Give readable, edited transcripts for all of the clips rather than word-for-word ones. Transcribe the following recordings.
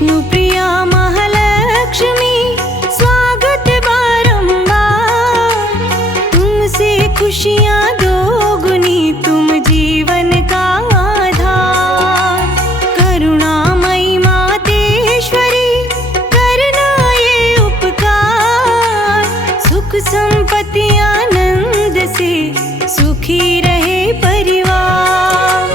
विष्णु प्रिया महालक्ष्मी स्वागत बारंबार। तुमसे खुशियाँ दोगुनी तुम जीवन का आधार। करुणामयी मातेश्वरी करना ये उपकार। सुख संपत्ति आनंद से सुखी रहे परिवार।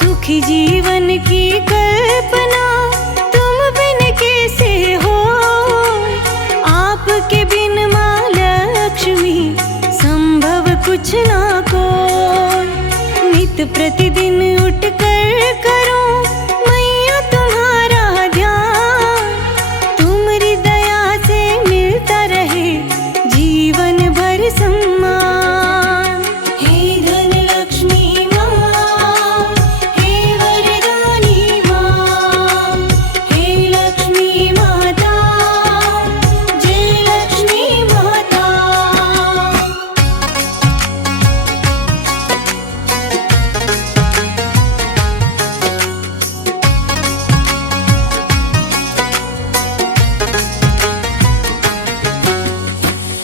सुखी जीवन की कल्पना तुम बिन कैसे हो। आपके बिन माँ लक्ष्मी संभव कुछ ना कोई। नित प्रतिदिन उठ कर करो मैया तुम्हारा ध्यान। तुम्हारी दया से मिलता रहे जीवन भर सम्मान। हे धन लक्ष्मी माँ, हे वरदानी माँ, हे लक्ष्मी माता, जय लक्ष्मी माता।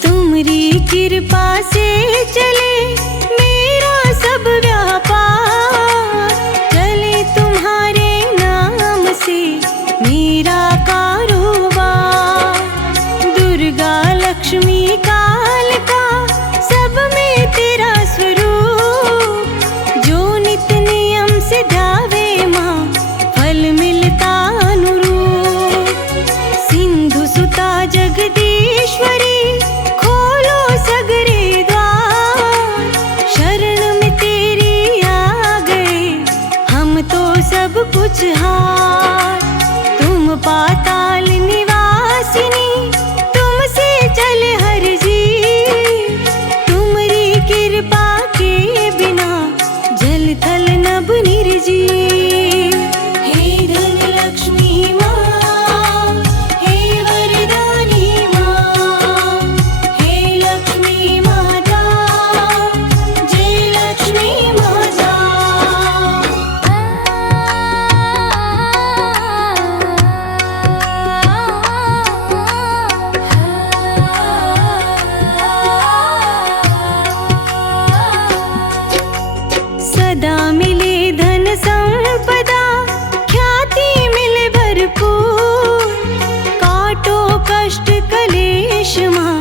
तुम्हारी कृपा से चले मेरा सब व्यापार। चले तुम्हारे नाम से मेरा कारोबार। दुर्गा लक्ष्मी कालिका सब में तेरा स्वरूप। जो नित नियम से ध्यावे माँ फल मिलता अनुरूप। सिंधु सुता जगदीश्वरी खोलो सगरे द्वार। शरण में तेरी आ गए हम तो सब कुछ हार। तुम पाताल निवासिनी तुमसे चले हर जी। तुम्हारी कृपा के बिना जल थल नभ निर्जीव। हे धन लक्ष्मी माँ, हे वरदानी माँ, हे लक्ष्मी माता, जय लक्ष्मी माता। सदा मिले धन संपदा ख्याति मिले भरपूर। काटो कष्ट कलेश माँ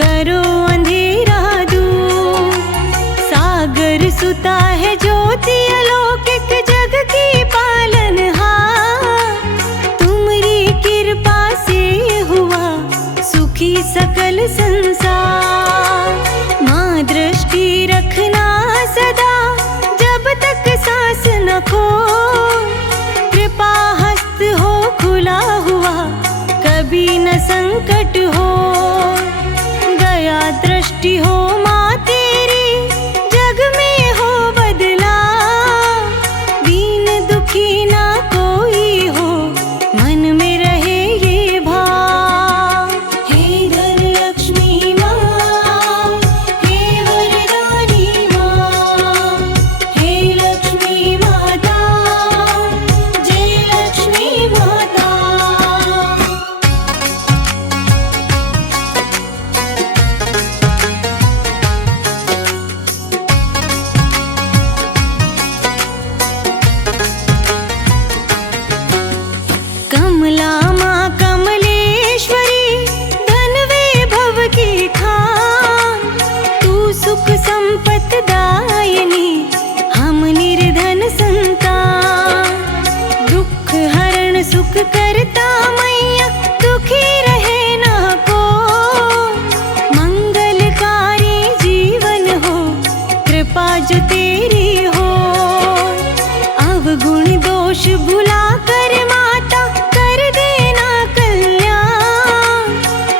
करो अंधेरा दूर। सागर सुता है ज्योति अलौकिक जग की पालनहार। तुम्हारी कृपा से हुआ सुखी सकल संसार। माँ दृष्टि रखना सदा जब तक सांस न खो। कृपा हस्त हो खुला हुआ कभी न संकट हो। दया दृष्टि हो माँ तेरी जग में हो बदला। दीन दुखी ना कोई हो मन में रहे ये भाव। हे धन लक्ष्मी माँ, हे वरदानी माँ, हे लक्ष्मी माता, जय लक्ष्मी माता। कमला माँ कमलेश्वरी धन वैभव की खान। तू सुख संपत दायिनी हम निर्धन संतान। दुख हरण सुख करता मैया दुखी रहे ना को। मंगलकारी जीवन हो कृपा जो तेरी हो। अवगुण दोष भुला कर माता कर देना कल्याण।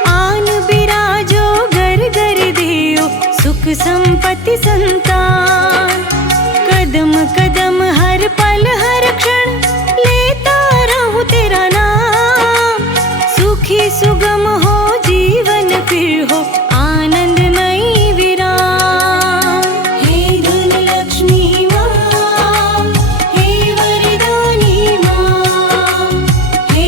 आन बिराजो घर घर देओ सुख संपत्ति संतान। कदम कदम हर पल हर क्षण लेता रहूं तेरा नाम। सुखी सुगम हो जीवन फिर हो आनंदमयी विराम। हे धन लक्ष्मी माँ, हे वरदानी माँ, हे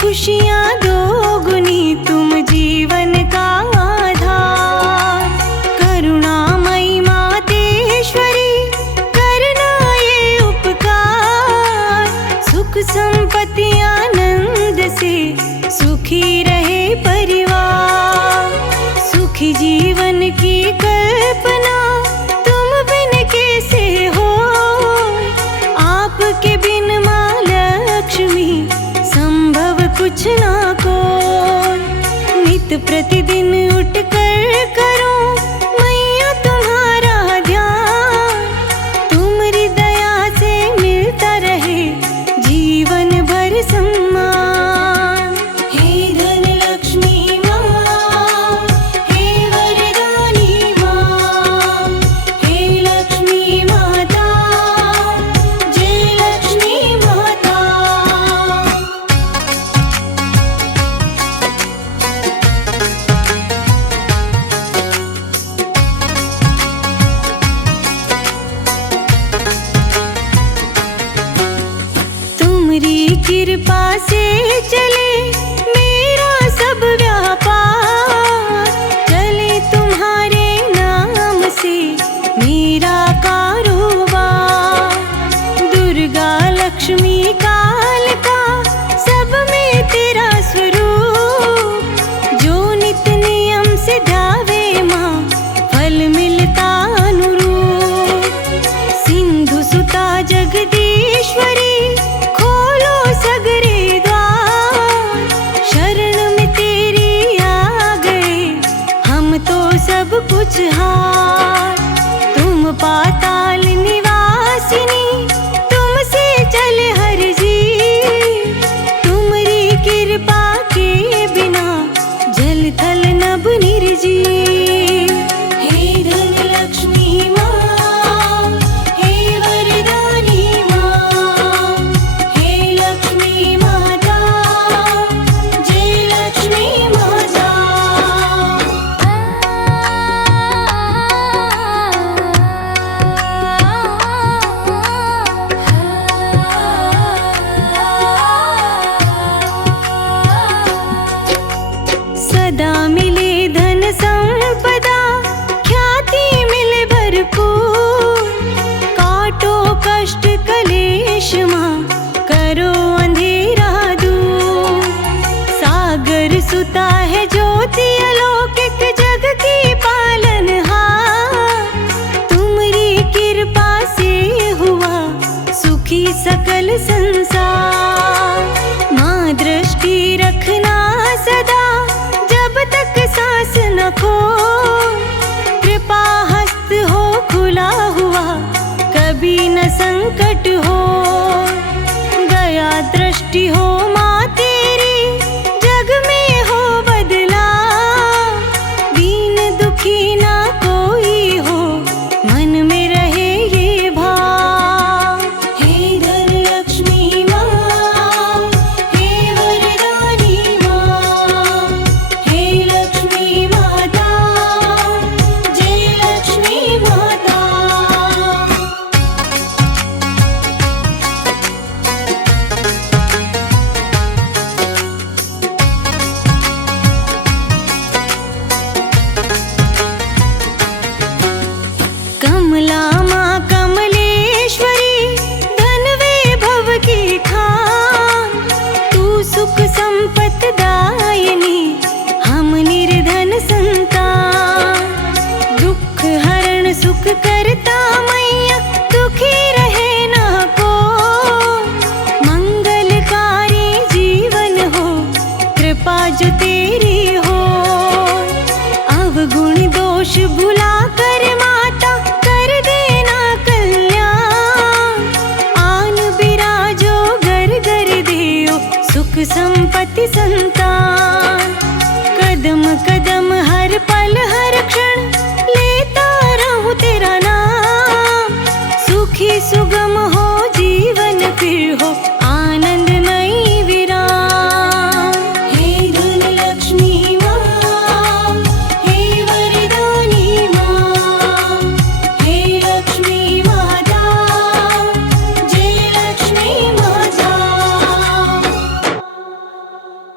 खुशियाँ दोगुनी तुम जीवन का आधार। करुणामयी मातेश्वरी करना ये उपकार। सुख संपत्ति आनंद से सुखी रहे परिवार। सुखी जीवन की कल्पना तुम बिन कैसे हो। आपके बिन माँ लक्ष्मी संभव कुछ ना को। नित प्रतिदिन उठ कर करो मैया तुम्हारा ध्यान। तुम्हारी दया से मिलता रहे जीवन भर सम्मान। हे धन लक्ष्मी माँ, हे वरदानी माँ, हे लक्ष्मी माता, जय लक्ष्मी माता। तुम्हारी कृपा से चले मेरा सब व्यापार। चले तुम्हारे नाम से मेरा कारोबार। दुर्गा लक्ष्मी कालिका सब में तेरा स्वरूप। जो नित नियम से ध्यावे माँ फल मिलता अनुरूप। सिंधु सुता जगदीश्वरी खोलो सगरे द्वार। शरण में तेरी आ गए हम तो सब कुछ हार। तुम पाताल निवासिनी तुमसे चले हर जी। तुम्हारी कृपा के बिना जल थल नभ निर्जीव। हे धन लक्ष्मी माँ, हे वरदानी माँ, हे लक्ष्मी माता, जय लक्ष्मी माता। सदा मिले धन संपदा ख्याति मिले भरपूर। काटो कष्ट कलेश माँ करो अंधेरा दूर। सागर सुता है ज्योति अलौकिक जग की पालनहार। तुम्हारी कृपा से हुआ सुखी सकल संसार। माँ दृष्टि रखना सदा जब तक सांस न खो। कृपा हस्त हो खुला हुआ कभी न संकट हो। दया दृष्टि हो माँ तेरी जग में हो बदला। दीन दुखी ना कोई हो मन में रहे ये भाव। हे धन लक्ष्मी माँ, हे वरदानी माँ, हे लक्ष्मी माता, जय लक्ष्मी माता। कमला माँ कमलेश्वरी धन वैभव की खान। तू सुख संपत दायिनी हम निर्धन संतान। दुख हरण सुख करता मैया दुखी रहे ना को। मंगलकारी जीवन हो कृपा जो तेरी हो। अवगुण दोष भुला कर माता कर देना कल्याण। आन बिराजो घर घर देओ सुख संपत्ति संतान। कदम कदम हर पल हर